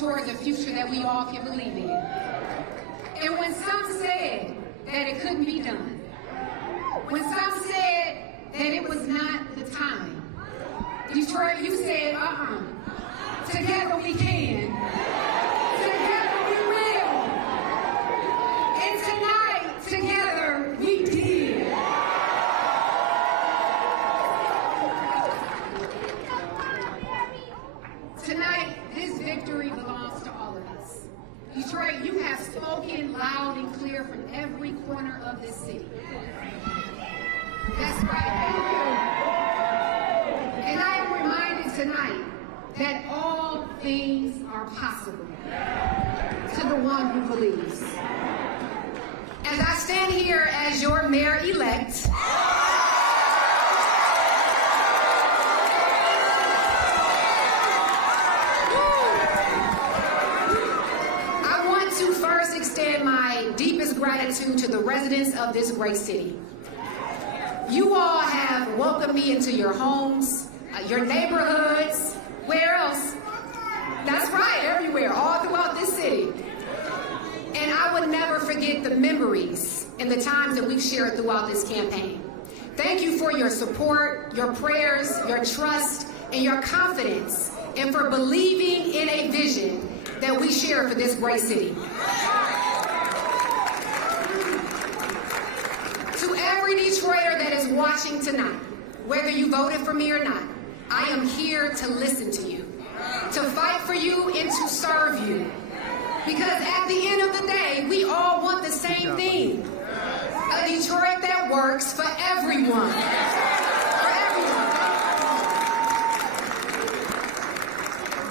towards a future that we all can believe in. And when some said that it couldn't be done, when some said that it was not the time, Detroit, you said, together we can. Together we will. And tonight, together we did. Tonight, this victory belongs to all of us. Detroit, you have spoken loud and clear from every corner of this city. That's right. And I am reminded tonight that all things are possible to the one who believes. As I stand here as your mayor-elect, I want to first extend my deepest gratitude to the residents of this great city. You all have welcomed me into your homes, your neighborhoods. Where else? That's right, everywhere, all throughout this city. And I would never forget the memories and the times that we've shared throughout this campaign. Thank you for your support, your prayers, your trust, and your confidence, and for believing in a vision that we share for this great city. To every Detroiter that is watching tonight, whether you voted for me or not, I am here to listen to you, to fight for you and to serve you. Because at the end of the day, we all want the same thing. A Detroit that works for everyone. For everyone.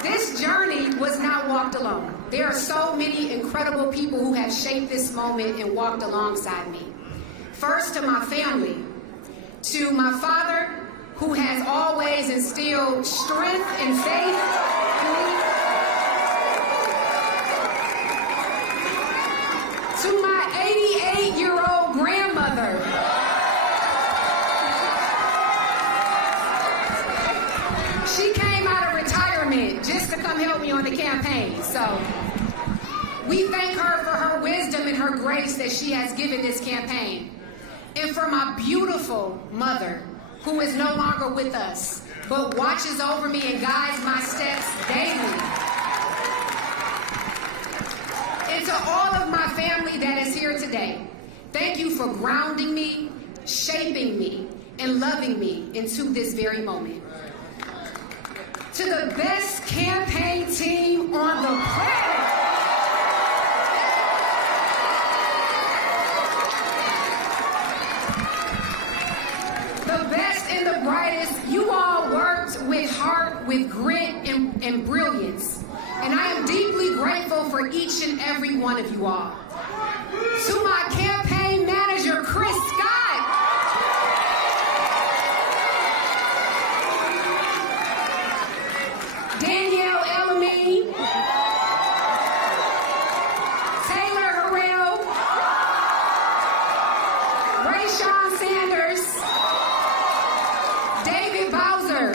This journey was not walked alone. There are so many incredible people who have shaped this moment and walked alongside me. First, to my family, to my father, who has always instilled strength and faith in me, to my 88-year-old grandmother, she came out of retirement just to come help me on the campaign. So we thank her for her wisdom and her grace that she has given this campaign. And for my beautiful mother, who is no longer with us, but watches over me and guides my steps daily. And to all of my family that is here today, thank you for grounding me, shaping me, and loving me into this very moment. To the best campaign team on the planet, the brightest, you all worked with heart, with grit, and brilliance. And I am deeply grateful for each and every one of you all. To my campaign manager, Chris Scott. Danielle Elamine. Taylor Harrell. Rayshawn Sanders. Bowser.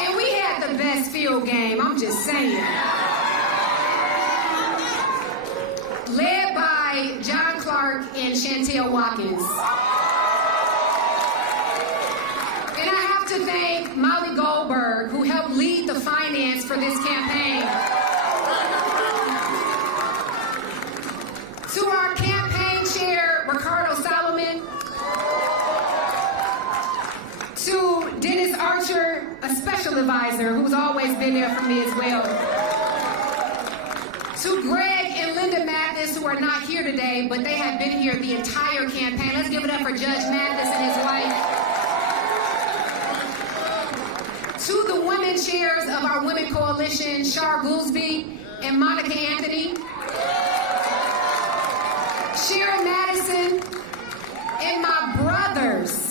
And we had the best field game, I'm just saying. Led by John Clark and Chantel Watkins. And I have to thank Molly Goldberg, who helped lead the finance for this campaign. To our campaign chair, Ricardo Solomon. To Dennis Archer, a special advisor who's always been there for me as well. To Greg and Linda Mathis, who are not here today, but they have been here the entire campaign. Let's give it up for Judge Mathis and his wife. To the women chairs of our Women Coalition, Shar Goolsby and Monica Anthony. Sharon Madison, and my brothers,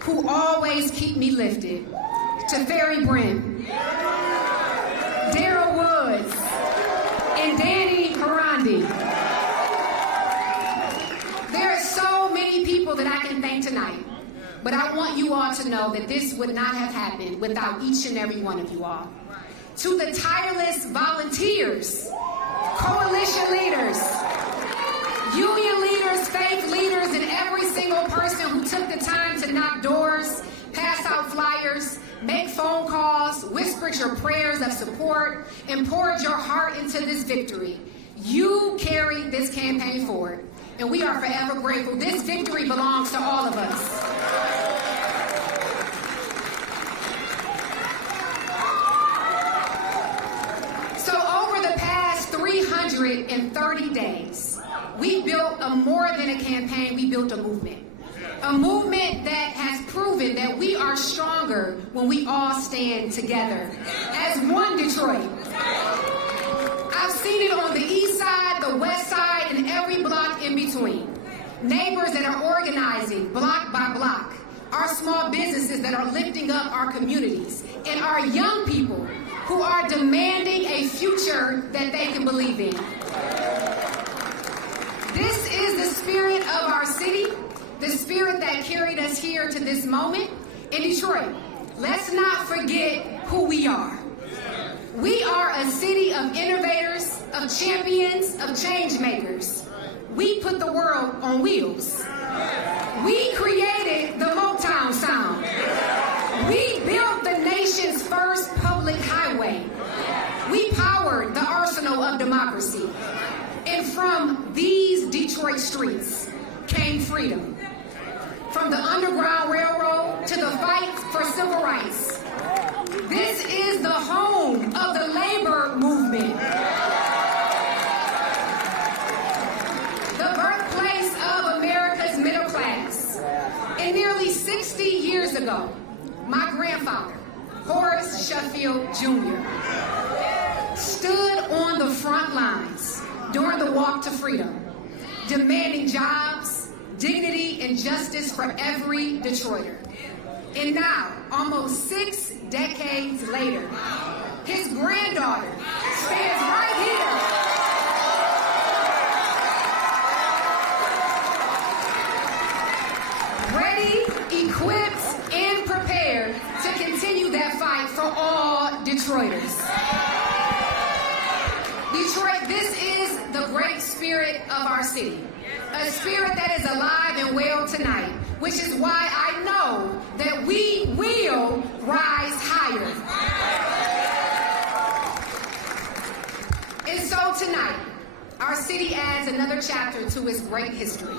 who always keep me lifted. To Ferry Brent, Daryl Woods, and Danny Harandi. There are so many people that I can thank tonight, but I want you all to know that this would not have happened without each and every one of you all. to the tireless volunteers, coalition leaders, union leaders, faith leaders, and every single person who took the time to knock doors, pass out flyers, make phone calls, whispered your prayers of support, and poured your heart into this victory. You carried this campaign forward, and we are forever grateful. This victory belongs to all of us. So over the past 330 days, we built more than a campaign, we built a movement. A movement that has proven that we are stronger when we all stand together as one Detroit. I've seen it on the east side, the west side, and every block in between. Neighbors that are organizing block by block. Our small businesses that are lifting up our communities. And our young people who are demanding a future that they can believe in. This is the spirit of our city, the spirit that carried us here to this moment. In Detroit, let's not forget who we are. We are a city of innovators, of champions, of change makers. We put the world on wheels. We created the Motown sound. We built the nation's first public highway. We powered the arsenal of democracy. And from these Detroit streets came freedom. From the Underground Railroad to the fight for civil rights. This is the home of the labor movement. The birthplace of America's middle class. And nearly 60 years ago, my grandfather, Horace Sheffield Jr., stood on the front lines during the Walk to Freedom, demanding jobs, dignity, and justice for every Detroiter. And now, almost 6 decades later, his granddaughter stands right here ready, equipped, and prepared to continue that fight for all Detroiters. Detroit, this is the great spirit of our city. A spirit that is alive and well tonight, which is why I know that we will rise higher. And so tonight, our city adds another chapter to its great history.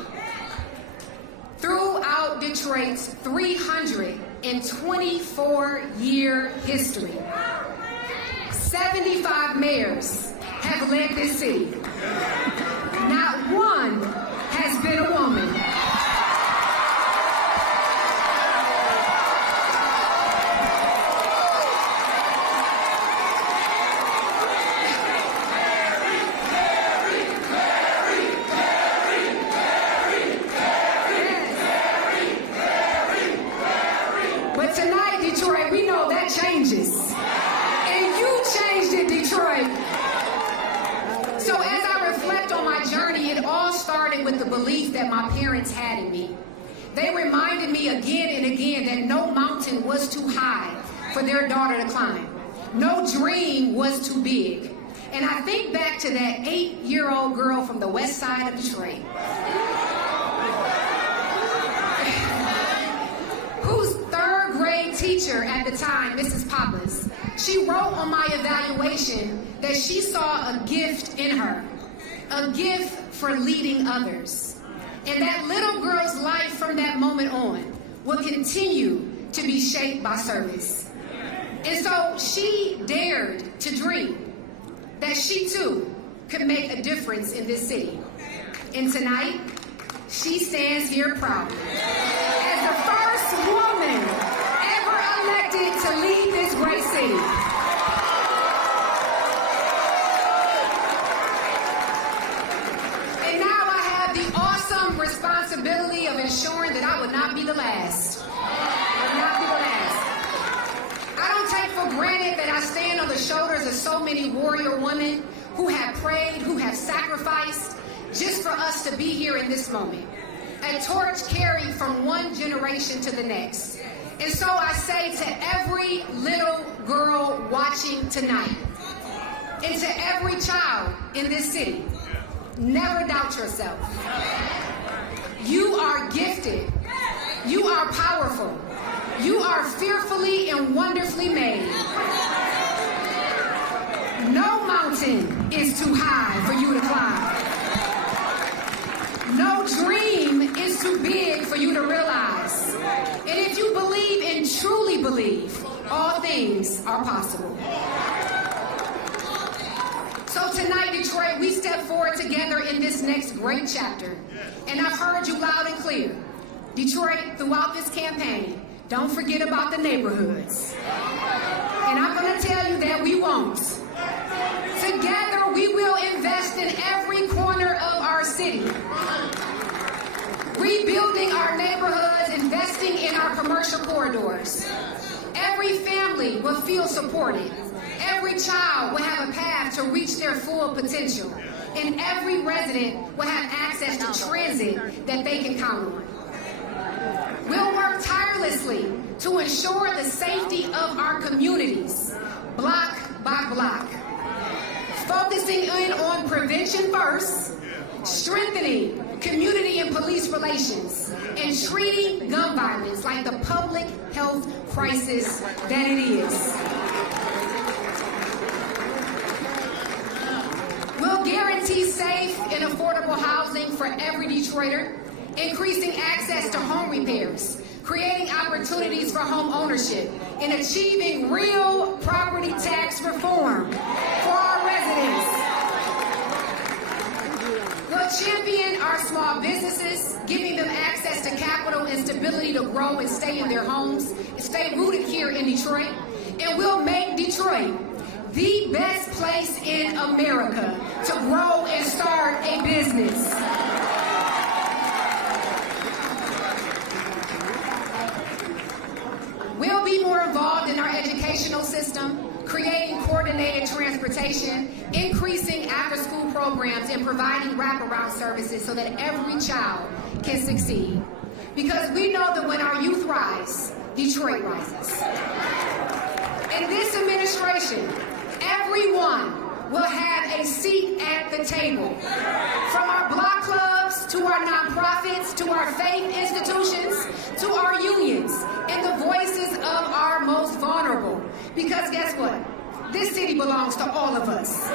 Throughout Detroit's 324-year history, 75 mayors have led this city. Not one has been a woman. But tonight, Detroit, we know that changes. And you changed it, Detroit. So as I reflect on my journey, it all started with the belief that my parents had in me. They reminded me again and again that no mountain was too high for their daughter to climb. No dream was too big. And I think back to that 8-year-old girl from the west side of Detroit, whose 3rd grade teacher at the time, Mrs. Pappas, she wrote on my evaluation that she saw a gift in her, a gift for leading others. And that little girl's life from that moment on will continue to be shaped by service. And so she dared to dream that she too could make a difference in this city. And tonight, she stands here proudly as the first woman ever elected to lead this great city. And now I have the awesome responsibility of ensuring that I would not be the last. I would not be the last. I don't take for granted that I stand on the shoulders of so many warrior women who have prayed, who have sacrificed, just for us to be here in this moment. a torch carried from one generation to the next. And so I say to every little girl watching tonight, and to every child in this city, never doubt yourself. You are gifted. You are powerful. You are fearfully and wonderfully made. No mountain is too high for you to climb. No dream is too big for you to realize. And if you believe and truly believe, all things are possible. So tonight, Detroit, we step forward together in this next great chapter. And I've heard you loud and clear. Detroit, throughout this campaign, don't forget about the neighborhoods. And I'm going to tell you that we won't. Together, we will invest in every corner of our city. Rebuilding our neighborhoods, investing in our commercial corridors. Every family will feel supported. Every child will have a path to reach their full potential. And every resident will have access to transit that they can count on. We'll work tirelessly to ensure the safety of our communities, block by block. Focusing in on prevention first, strengthening community and police relations, and treating gun violence like the public health crisis that it is. We'll guarantee safe and affordable housing for every Detroiter, increasing access to home repairs, creating opportunities for home ownership, and achieving real property tax reform for our residents. We'll champion our small businesses, giving them access to capital and stability to grow and stay in their homes, stay rooted here in Detroit. And we'll make Detroit the best place in America to grow and start a business. We'll be more involved in our educational system, creating coordinated transportation, increasing after-school programs, and providing wraparound services so that every child can succeed. Because we know that when our youth rise, Detroit rises. In this administration, everyone will have a seat at the table. From our block clubs, to our nonprofits, to our faith institutions, to our unions, and the voices of our most vulnerable. Because guess what? This city belongs to all of us.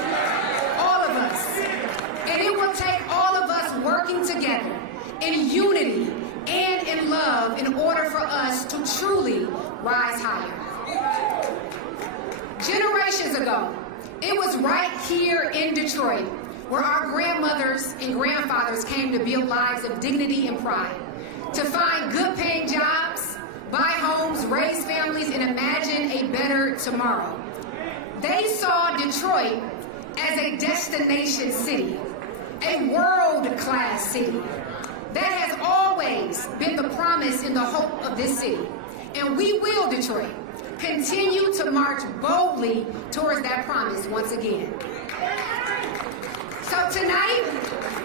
All of us. And it will take all of us working together in unity and in love in order for us to truly rise higher. Generations ago, it was right here in Detroit where our grandmothers and grandfathers came to build lives of dignity and pride, to find good paying jobs, buy homes, raise families, and imagine a better tomorrow. They saw Detroit as a destination city, a world-class city. That has always been the promise and the hope of this city. And we will, Detroit, continue to march boldly towards that promise once again. So tonight,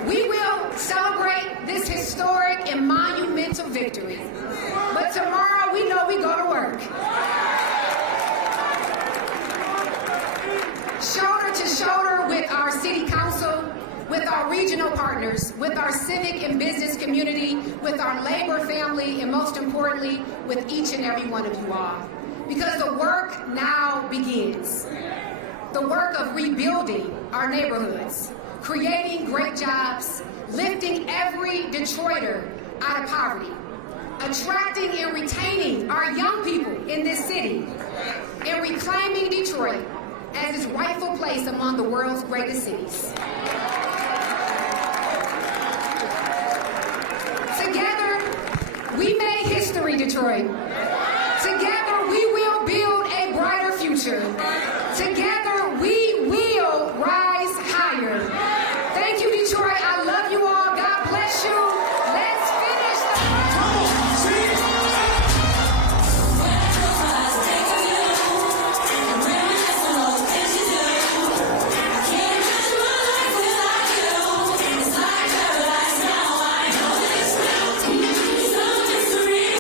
we will celebrate this historic and monumental victory. But tomorrow, we know we go to work. Shoulder to shoulder with our city council, with our regional partners, with our civic and business community, with our labor family, and most importantly, with each and every one of you all. Because the work now begins. The work of rebuilding our neighborhoods, creating great jobs, lifting every Detroiter out of poverty, attracting and retaining our young people in this city, and reclaiming Detroit as its rightful place among the world's greatest cities. Together, we made history, Detroit.